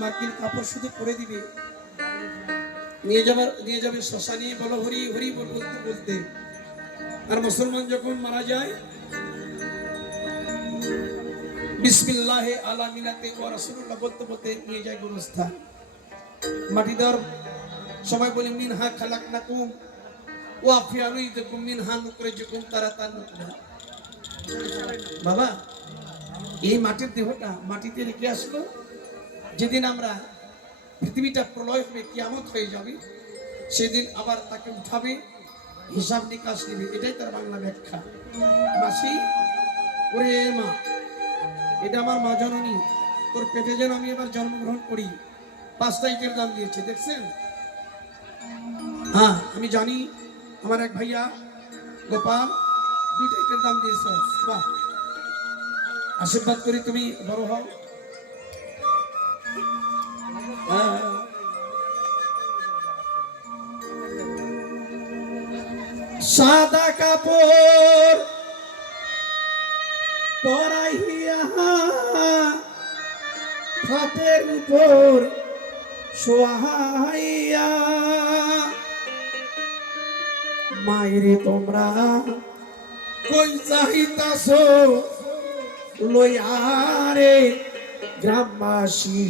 মার্কিন কাপড় শুধু পরে দিবে, নিয়ে যাবে শ্মশানে, বলো হরি হরি বল বলতে বলতে। আর মুসলমান যখন মারা যায় বিসমিল্লাহে আলা মিলাতে ওয়া রাসূলুল্লাহ বলতে বলতে নিয়ে যায় গোরস্থান। মাটি দেওয়ার সময় বলে মিনহা খালাকনাকুম ওয়া ফিয়া নুইদুকুম মিনহা নুখরিজুকুম তারাতান নুকরা। বাবা, এই মাটির দেহটা মাটিতে রেখে আসলো, যেদিন আমরা পৃথিবীটা প্রলয় হবে, কিয়ামত হয়ে যাবে, সেদিন আবার তাকে উঠাবে, হিসাব নিকাশ নেবে। এটাই তার বাংলা ব্যাখ্যা। মাসি, ওরে মা, এটা আমার মা জননী, তোর পেটে যেন আমি এবার জন্মগ্রহণ করি। 5টা ইটের দাম দিয়েছে, দেখছেন? হ্যাঁ, আমি জানি আমার এক ভাইয়া গোপাল 2টা ইটের দাম দিয়েছে। বাহ, আশীর্বাদ করি তুমি বড় হও। সাদা কাপড় পরাইয়া খাটের উপর শোয়াইয়া, মায়েরে তোমরা কই যাইতাছো লইয়ারে গ্রামবাসী,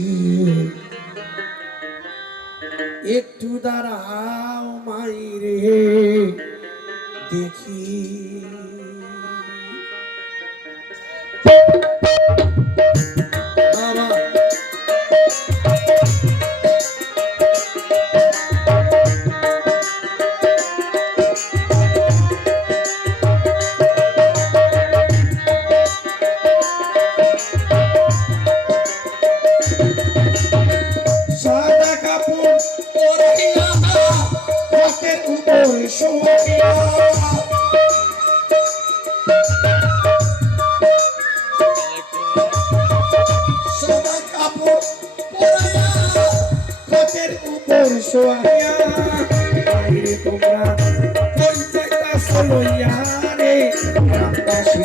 একটু দাঁড়াও মাইরে দেখি। সাদা কাপড় পরাইয়া হাতের উপর শোয়াইয়া, সাদা কাপড় পরাইয়া হাতের উপর শোয়াইয়া, মাইরে তোমরা কই যাইতাছো লইয়া রে গ্রামবাসী,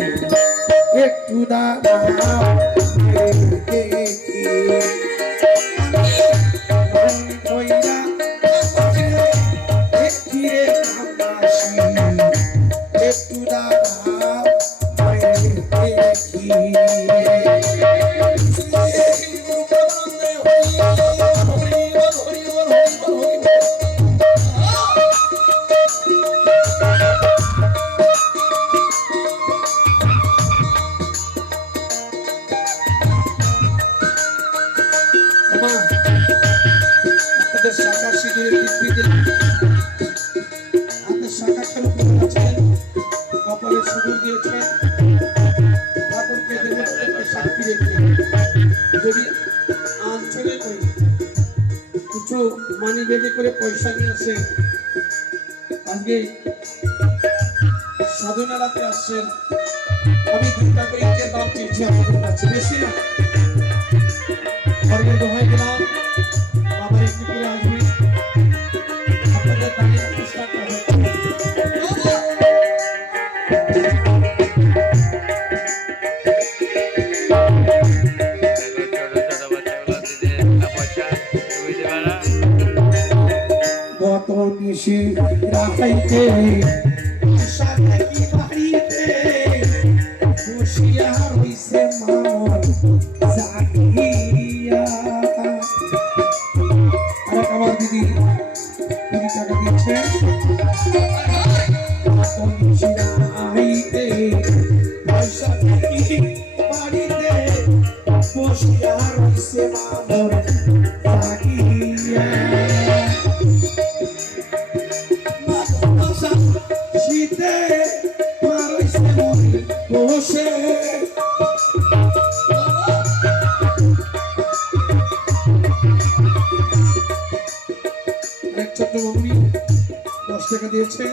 একটু দাঁড়াও মাইরে দেখি। যদি আঞ্চলে কিছু মানি ব্যাগে করে পয়সা নিয়ে আসেন, আজকে সাধনারাতে আসছেন, আমি 2টা করে ইটের দাম চেয়েছি আপনাদের কাছে, বেশি না। ঘরের দোহাই দিলাম, বাবার একটু করে আসবে, আপনাদের দাঁড়িয়ে প্রস্তাব হবে। নিশি রাখাইতে সাথে কি বাড়িতে বসিয়া হইছে মামর জাগিয়া। আর আমার দিদি 20 টাকা দিচ্ছে। নিশি রাখাইতে সাথে কি বাড়িতে বসিয়া হইছে মামর জাগিয়া। শীতে মারইছে মরি বসে, এক ছোট্ট মামনি 10 টাকা দিয়েছে।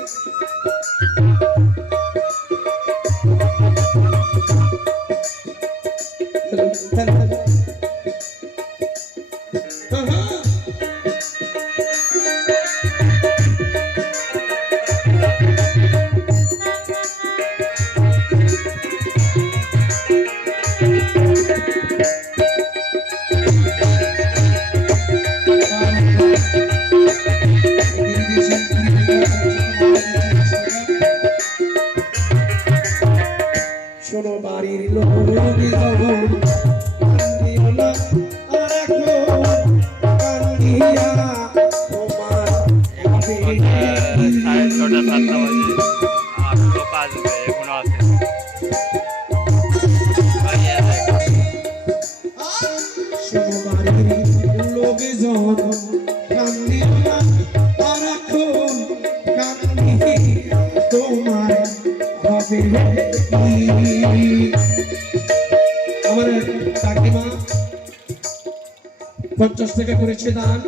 জন কান্দিও না আর এখন কান্দি তোমার হবে কি। আমার কাকিমা 50 টাকা করেছে দান,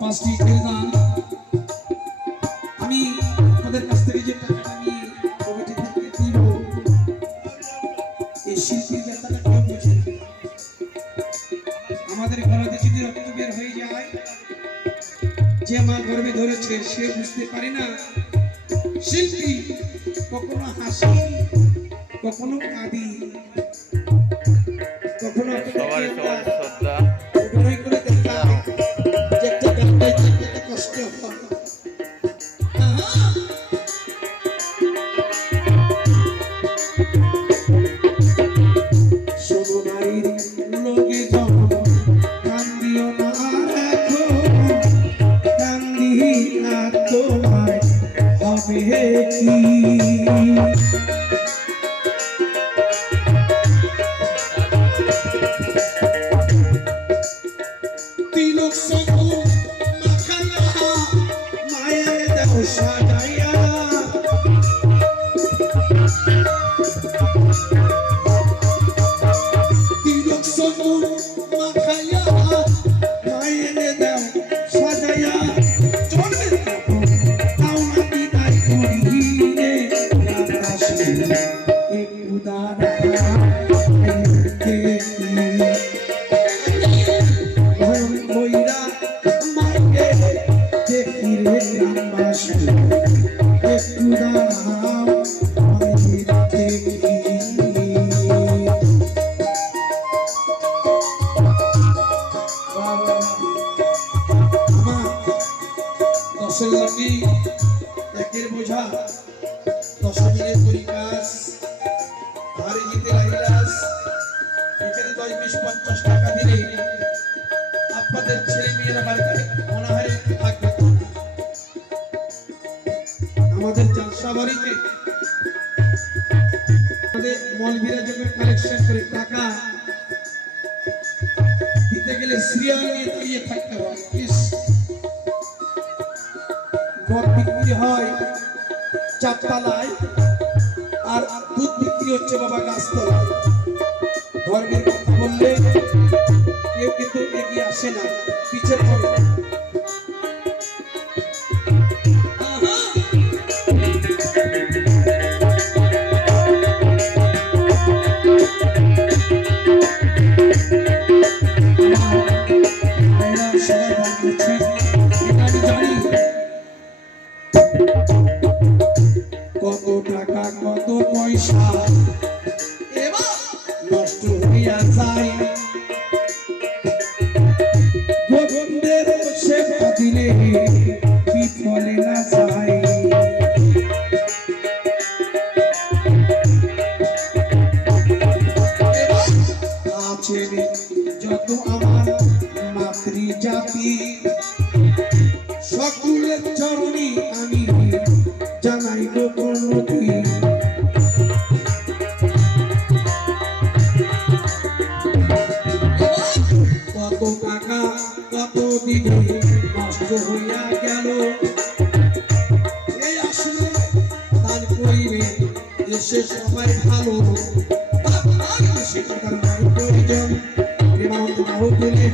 5টি করে দান। আমি আপনাদের কাছ থেকে যে টাকাটা আমি কমিটি থেকে দিব, এই শিল্পীর ব্যাপারটা কেউ বোঝে না। আমাদের ঘরেতে যদি রক্ত বের হয়ে যায়, যে মা গর্ভে ধরেছে সে বুঝতে পারে না শিল্পী কখনো হাসি, কখনো কাঁদি, কখনো অভিনয় করে দেখায় যে একটা গান গাইতে একটা কষ্ট হয়। শোনো নারীর লোকে যখন কান্দিও না এখন কান্দি না তোমায় হবে কি। তিলক সবুজ মাখাইয়া মায়ের দেহ সাজাইয়া, তিলক সবুজ মাখাইয়া মায়ের দেহ সাজাইয়া, চলবে তাও না বিদায় করি রে আকাশে একটু দাঁড়া কইরা মাইকে দেখি রে গ্রামবাসী একটু দাঁড়াও মাইকে দেখি। আমার 10 লাঠি একের বোঝা 10 মিনিট করি কাজ হারে জিতে লাইলাস। এখানে 10, 20, 50 টাকা দিলে আপনাদের ছেলে মেয়েরা বাড়িতে অনাহারে থাকবে না। আমাদের জালসা বাড়িতে আমাদের মলবিরা যখন কালেকশন করে টাকা দিতে গেলে সিরিয়াল নিয়ে দাঁড়িয়ে থাকতে হয়। মদ বিক্রি হয় 4 তলায় আর দুধ বিক্রি হচ্ছে বাবা গাছতলায়। ধর্মের কথা বললে কেউ কিন্তু এগিয়ে আসে না, পিছিয়ে পড়ে। কত টাকা কত পয়সা এবার নষ্ট হইয়া যায়, গোবিন্দের সেবা দিলে বিফলে না যায়। আছেন যত আমার মাতৃজাতি সকলের চরণে আমি জানাই প্রণতি। কত টাকা কত দিনে নষ্ট হইয়া গেল, এই আসলে দান করিবে দেশে সবাই ভালো। প্রয়োজন প্রেমানন্দ বাহু তুলে